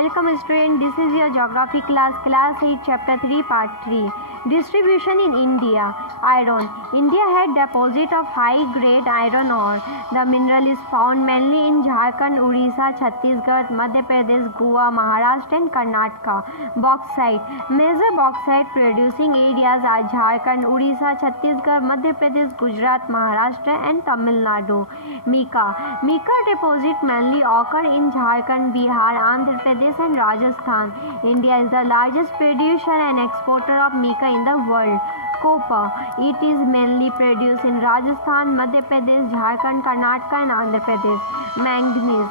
Welcome student, this is your geography class 8 chapter 3 part 3. Distribution in India. Iron. India had deposit of high grade iron ore. The mineral is found mainly in Jharkhand, Orissa, Chhattisgarh, Madhya Pradesh, Goa, Maharashtra and Karnataka. Bauxite. Major bauxite producing areas are Jharkhand, Orissa, Chhattisgarh, Madhya Pradesh, Gujarat, Maharashtra and Tamil Nadu. Mica. Mica deposit mainly occur in Jharkhand, Bihar, Andhra Pradesh and Rajasthan. India is the largest producer and exporter of mica in the world. Copper. It is mainly produced in Rajasthan, Madhya Pradesh, Jharkhand, Karnataka and Andhra Pradesh. Manganese.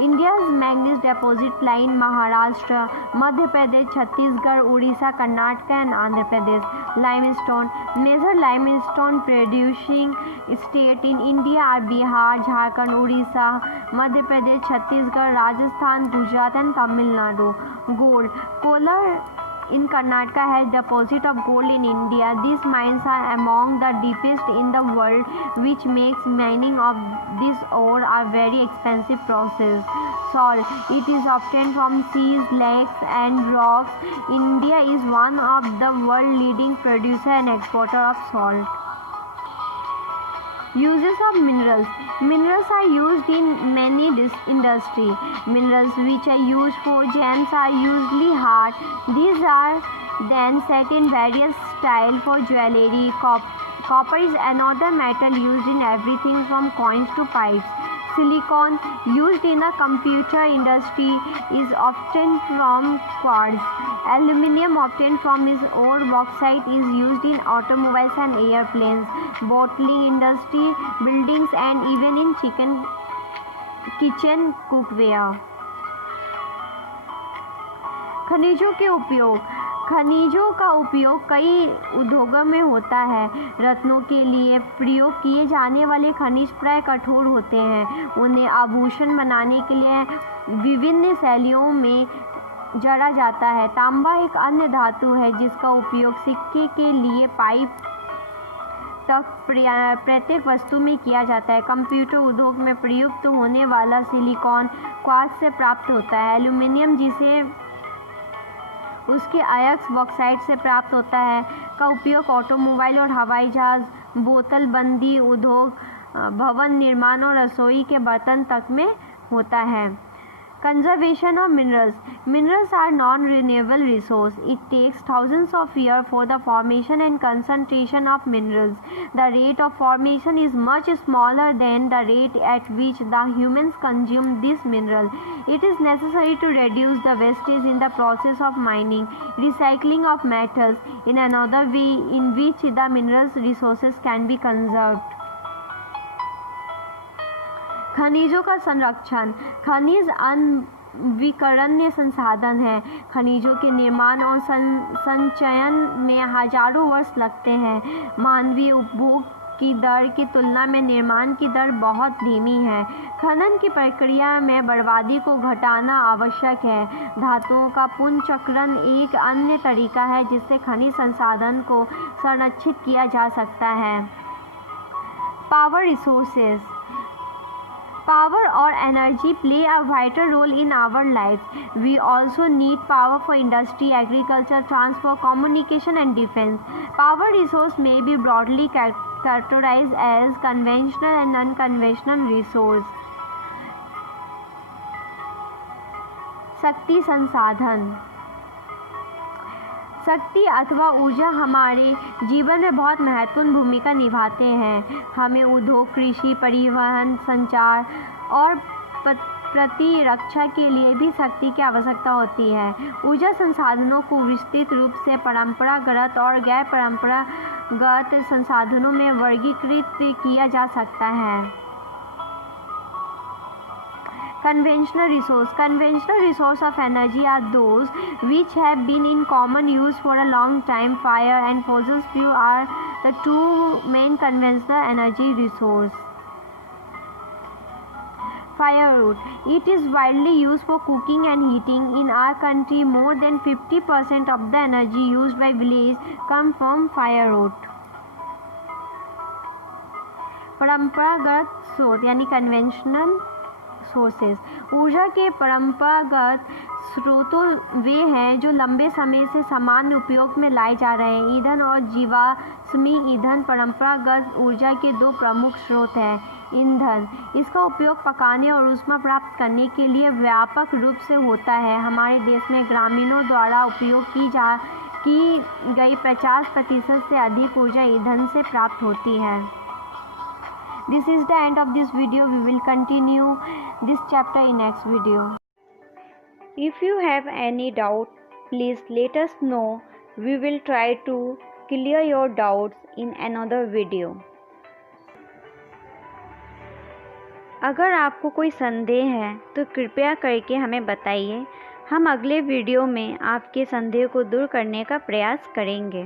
India's manganese deposit lie in Maharashtra, Madhya Pradesh, Chhattisgarh, Orissa, Karnataka and Andhra Pradesh. Limestone. Major limestone producing state in India are Bihar, Jharkhand, Orissa, Madhya Pradesh, Chhattisgarh, Rajasthan, Gujarat and Tamil Nadu. Gold. Kolar in Karnataka has deposit of gold in India. These mines are among the deepest in the world, which makes mining of this ore a very expensive process. Salt. It is obtained from seas, lakes and rocks. India is one of the world leading producer and exporter of salt. Uses of minerals. Minerals are used in many industries. Minerals which are used for gems are usually hard. These are then set in various styles for jewelry. Copper is another metal used in everything from coins to pipes. Silicon used in a computer industry is obtained from quartz. Aluminium obtained from its ore. Bauxite is used in automobiles and airplanes, bottling industry, buildings and even in kitchen cookware. खनिजों के उपयोग. खनिजों का उपयोग कई उद्योगों में होता है. रत्नों के लिए प्रयोग किए जाने वाले खनिज प्राय कठोर होते हैं. उन्हें आभूषण बनाने के लिए विभिन्न शैलियों में जड़ा जाता है. तांबा एक अन्य धातु है जिसका उपयोग सिक्के के लिए पाइप तक प्रत्येक वस्तु में किया जाता है. कंप्यूटर उद्योग में प्रयुक्त होने वाला सिलिकॉन क्वार्ट्ज से प्राप्त होता है. एल्यूमीनियम जिसे उसके अयस्क बॉक्साइट से प्राप्त होता है का उपयोग ऑटोमोबाइल और हवाई जहाज, बोतल बंदी उद्योग, भवन निर्माण और रसोई के बर्तन तक में होता है. Conservation of minerals. Minerals are non-renewable resource. It takes thousands of years for the formation and concentration of minerals. The rate of formation is much smaller than the rate at which the humans consume this mineral. It is necessary to reduce the wastage in the process of mining, recycling of metals in another way in which the minerals resources can be conserved. खनिजों का संरक्षण. खनिज अनवीकरणीय संसाधन है. खनिजों के निर्माण और संचयन में हजारों वर्ष लगते हैं. मानवीय उपभोग की दर की तुलना में निर्माण की दर बहुत धीमी है. खनन की प्रक्रिया में बर्बादी को घटाना आवश्यक है. धातुओं का पुनर्चक्रण एक अन्य तरीका है जिससे खनिज संसाधन को संरक्षित किया जा सकता है. Power resources. Power or energy play a vital role in our lives. We also need power for industry, agriculture, transport, communication and defense. Power resource may be broadly categorized as conventional and unconventional resource. शक्ति संसाधन. शक्ति अथवा ऊर्जा हमारे जीवन में बहुत महत्वपूर्ण भूमिका निभाते हैं. हमें उद्योग, कृषि, परिवहन, संचार और प्रतिरक्षा के लिए भी शक्ति की आवश्यकता होती है. ऊर्जा संसाधनों को विस्तृत रूप से परंपरागत और गैर परंपरागत संसाधनों में वर्गीकृत किया जा सकता है. Conventional resource. Conventional resource of energy are those which have been in common use for a long time. Fire and fossil fuel are the two main conventional energy resource. Firewood. It is widely used for cooking and heating. In our country, more than 50% of the energy used by village come from firewood. परंपरागत स्रोत यानी conventional sources. ऊर्जा के परंपरागत स्रोतों वे हैं जो लंबे समय से सामान्य उपयोग में लाए जा रहे हैं। ईंधन और जीवाश्मी ईंधन परंपरागत ऊर्जा के दो प्रमुख स्रोत हैं। ईंधन, इसका उपयोग पकाने और ऊष्मा प्राप्त करने के लिए व्यापक रूप से होता है। हमारे देश में ग्रामीणों द्वारा उपयोग की गई 50% से अधिक ऊर्जा ईंधन से प्राप्त होती है। This is the end of this video. We will continue this chapter in next video. If you have any doubt, please let us know. We will try to clear your doubts in another video. अगर आपको कोई संदेह है तो कृपया करके हमें बताइए। हम अगले वीडियो में आपके संदेह को दूर करने का प्रयास करेंगे।